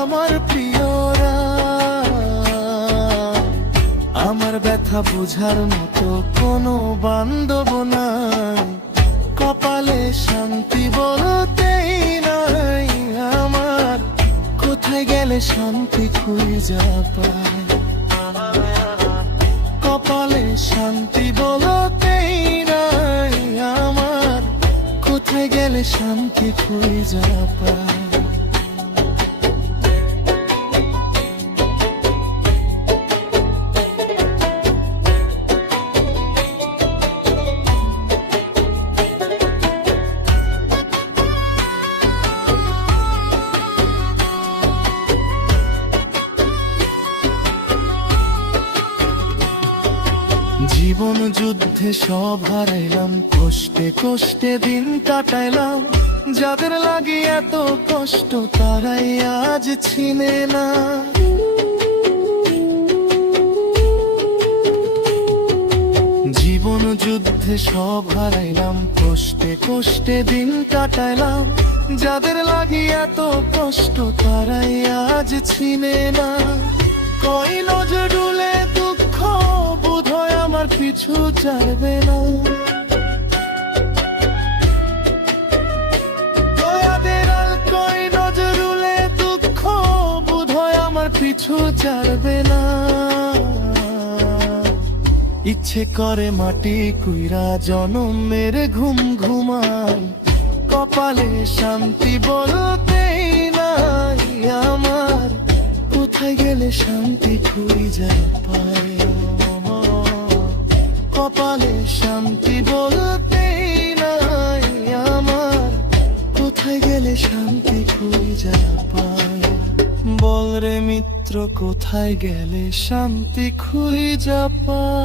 আমার প্রিয়রা, আমার ব্যথা বুঝার মতো কোনো বান্ধব নাই, কপালে শান্তি বলতেই নাই আমার, কোথায় গেলে শান্তি খুঁজে পাই। কপালে শান্তি বলতেই নাই আমার, কোথায় গেলে শান্তি খুঁজে পাই। জীবন যুদ্ধে সব হারাইলাম, কষ্টে কষ্টে দিন কাটাইলাম, যাদের লাগি এত কষ্ট তারাই আজ চিনে না। জীবন যুদ্ধে সব হারাইলাম, কষ্টে কষ্টে দিন কাটাইলাম, যাদের লাগি এত কষ্ট তারাই আজ চিনে না। কই নজরুলে দুঃখ বোধহয় আমার পিছু ছাড়বে না, কই নজরুলে দুঃখ বোধহয় আমার পিছু ছাড়বে না। ইচ্ছে করে মাটি কুইরা জনমের ঘুম ঘুমাই, কপালে শান্তি বলতেই নাই আমার, কোথায় গেলে শান্তি খুঁজে পাই। কপালে শান্তি বলতেই নাই আমার, কোথায় গেলে শান্তি খুঁজে পাই। বল রে মিত্র, কোথায় গেলে শান্তি খুঁজে পাই।